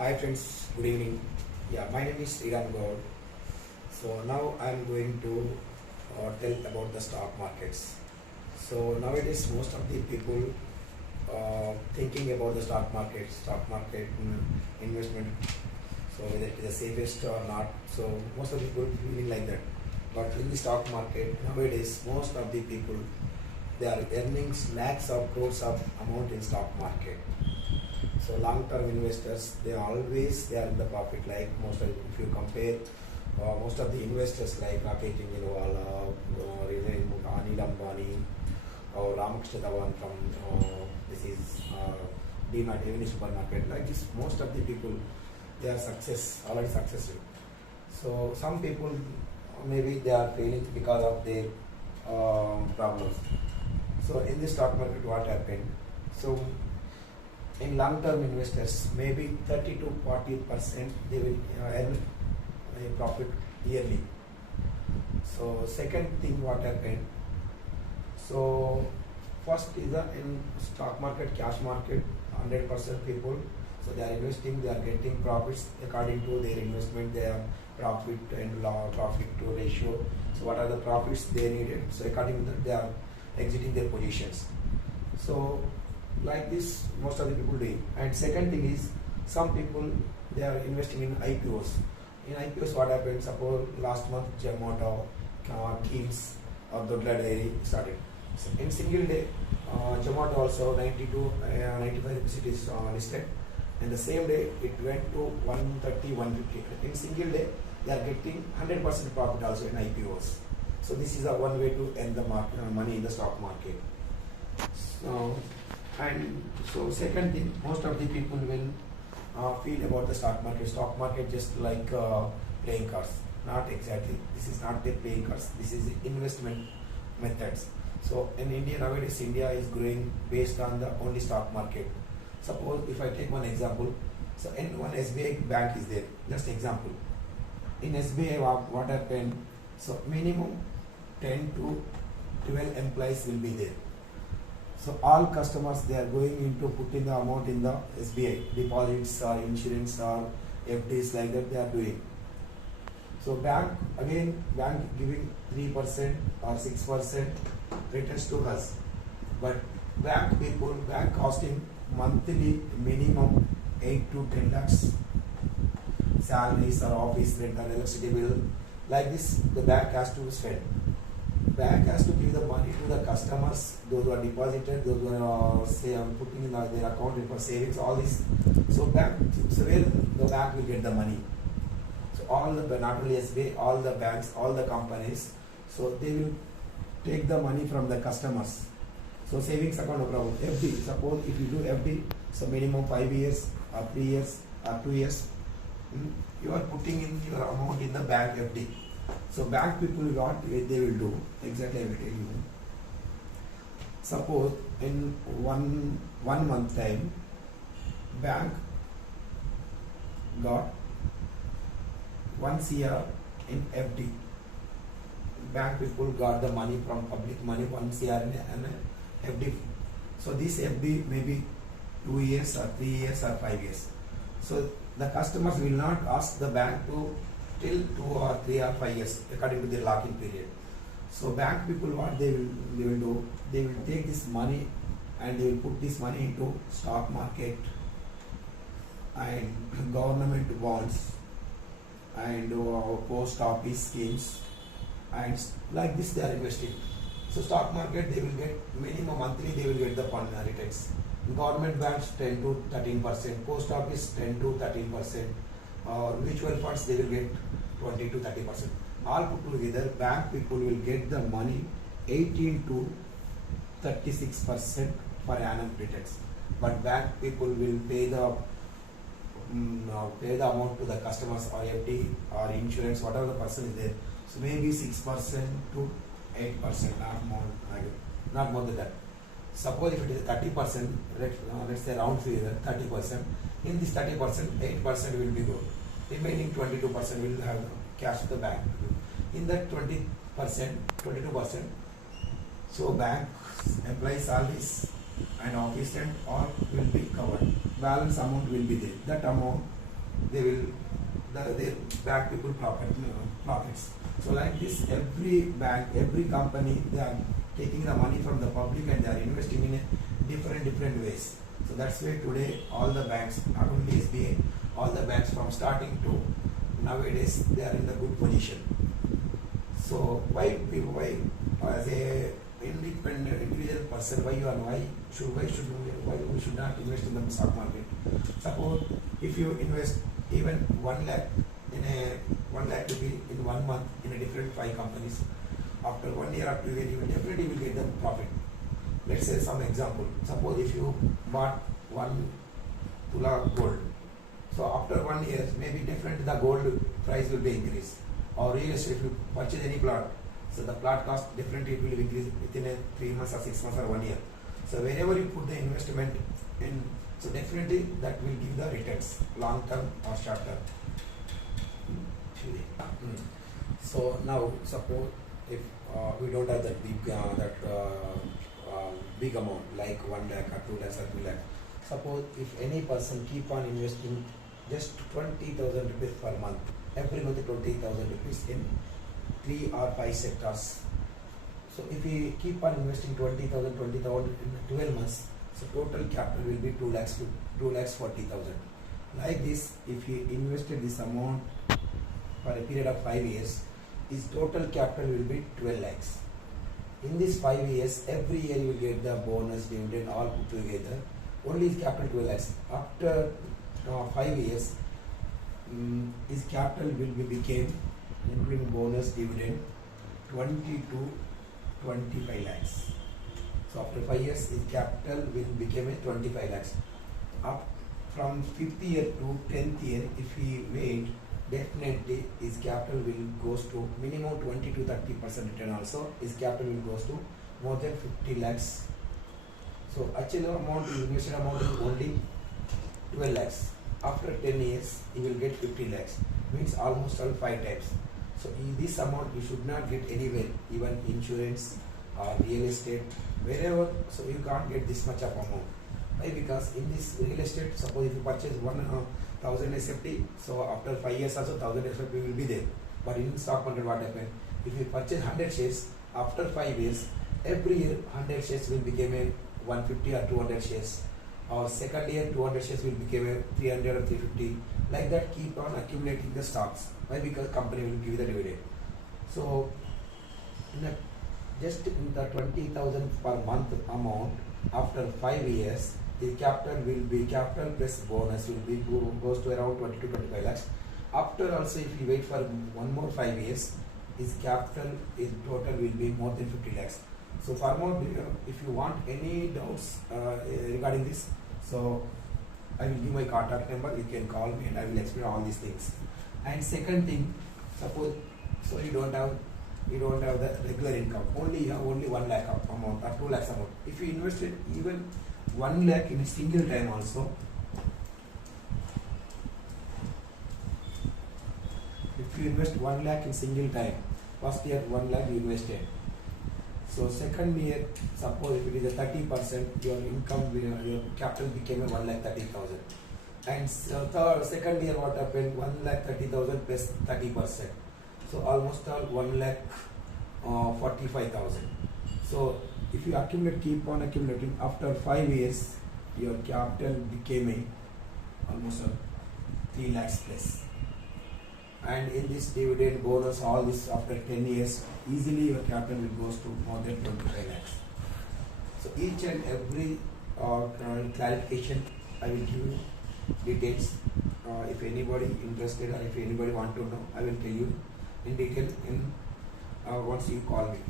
Hi friends, good evening. Yeah, my name is Sriram Gaur. So now I am going to tell about the stock markets. So nowadays most of the people thinking about the stock market investment. So whether it is the safest or not. So most of the people feeling like that. But in the stock market nowadays most of the people they are earning lakhs of crores of amount in stock market. So long-term investors, they are in the profit. Like most of, if you compare most of the investors like Rakesh Jindal, Anil Ambani, or Ramakrishna Dhawan from this is DMart, Avenue Supermarket. Like this, most of the people they are already successful. So some people maybe they are failing because of their problems. So in the stock market, what happened? So in long-term investors, maybe 30 to 40% they will earn a profit yearly. So second thing what happened? So first is the in stock market, cash market, 100% people. So they are investing, they are getting profits according to their investment, their profit and profit to ratio. So what are the profits they needed? So according to that, they are exiting their positions. So like this most of the people doing. And second thing is some people they are investing in IPOs. In IPOs what happened? Suppose last month Zomato, Kings or Dodla Dairy started. So in single day Zomato also 92 95 rupees it is listed, and the same day it went to 130 150. In single day they are getting 100% profit also in IPOs. So this is a one way to earn the money in the stock market. So and so second thing, most of the people will feel about the stock market. Stock market just like playing cards. Not exactly. This is not the playing cards. This is the investment methods. So in India nowadays, India is growing based on the only stock market. Suppose if I take one example, so in one SBI bank is there. Just example. In SBI, what happened? So minimum 10 to 12 employees will be there. So all customers they are going into putting the amount in the SBI deposits or insurance or FDs like that they are doing. So bank giving 3% or 6% returns to us, but bank costing monthly minimum 8 to 10 lakhs salaries or office rent or electricity bill. Like this the bank has to spend. Bank has to give the money to the customers, those who are deposited, those who are putting in their account for savings, all this. So where the bank will get the money. So all the not only SBI, all the banks, all the companies, so they will take the money from the customers. So savings account no problem. FD, suppose if you do FD, so minimum 5 years or 3 years or 2 years, you are putting in your amount in the bank FD. So bank people what they will do exactly I will tell you. Suppose in one month time, bank got 1 CR in FD. Bank people got the money from public money 1 CR in FD. So this FD maybe 2 years or 3 years or 5 years. So the customers will not ask the bank to till 2 or 3 or 5 years according to their lock-in period. So bank people what they will do, they will take this money and they will put this money into stock market and government bonds and post office schemes, and like this they are investing. So stock market they will get minimum monthly they will get the fund returns. Government banks 10 to 13%, post office 10 to 13%, or mutual funds they will get 20 to 30%. All put together, bank people will get the money 18 to 36% per annum returns. But bank people will pay the amount to the customers or FD or insurance, whatever the person is there. So maybe 6% to 8%, not more than that. Suppose if it is 30%, let's say round figure 30%. In this 30%, 8% will be good. Remaining 22% will have cash to the bank. In that 20%, 22%, so bank employee salaries and office rent all will be covered. Balance amount will be there. That amount they will their bank people profits. So like this, every bank, every company, they are taking the money from the public and they are investing in a different ways. So that's why today all the banks, not only SBI, all the banks from starting to nowadays, they are in the good position. So why as a independent individual person, why we should not invest in the stock market? Suppose if you invest even 1 lakh in a 1 lakh rupee in 1 month in a different 5 companies, after 1 year or 2 years, you will definitely will get the profit. Let's say some example. Suppose if you bought 1 tula gold, so after 1 year, maybe definitely the gold price will be increased. Or real estate, if you purchase any plot, so the plot cost definitely it will increase within a 3 months or 6 months or 1 year. So wherever you put the investment in, so definitely that will give the returns, long term or short term. So now suppose if we don't have that big amount like 1 lakh or 2 lakhs or 3 lakh. Suppose if any person keep on investing just 20,000 rupees per month, every month 20,000 rupees in 3 or 5 sectors. So if we keep on investing 20,000 in 12 months, so total capital will be 2 lakhs 40,000. Like this, if he invested this amount for a period of 5 years, his total capital will be 12 lakhs. In these 5 years, every year you will get the bonus, dividend, all put together. Only his capital 12 lakhs. After 5 years, his capital will be became, including bonus, dividend, 20 to 25 lakhs. So after 5 years, his capital will become a 25 lakhs. Up from 5th year to 10th year, if he wait, definitely his capital will goes to minimum 20 to 30% return also. His capital will goes to more than 50 lakhs. So actual amount, invested amount is only 12 lakhs. After 10 years, he will get 50 lakhs. Means almost all 5 times. So this amount you should not get anywhere, even insurance or real estate, wherever. So you can't get this much of amount. Why? Because in this real estate, suppose if you purchase 1,000 SFT, so after 5 years also 1,000 SFT will be there. But in stock market, what happen? If you purchase 100 shares, after 5 years, every year 100 shares will become a 150 or 200 shares. Or second year 200 shares will become a 300 or 350. Like that, keep on accumulating the stocks. Why? Because company will give the dividend. So just in the 20,000 per month amount, after 5 years, the capital will be capital plus bonus will be goes to around 20 to 25 lakhs. After also, if you wait for one more 5 years, his capital in total will be more than 50 lakhs. So for more, if you want any doubts regarding this, so I will give my contact number. You can call me and I will explain all these things. And second thing, suppose so you don't have the regular income. Only you have only 1 lakh amount or 2 lakhs amount. If you invested even 1 lakh in a single time also, if you invest 1 lakh in single time, first year 1 lakh you invested. So second year, suppose if it is a 30%, your income, your capital became a 1,30,000. And second year what happened? 1,30,000 plus 30%. So almost all 1,45,000. So if you accumulate, keep on accumulating, after 5 years, your capital became almost 3 lakhs plus. And in this dividend, bonus, all this after 10 years, easily your capital will goes to more than 25 lakhs. So each and every clarification I will give you details. If anybody interested or if anybody want to know, I will tell you in detail in once you call me.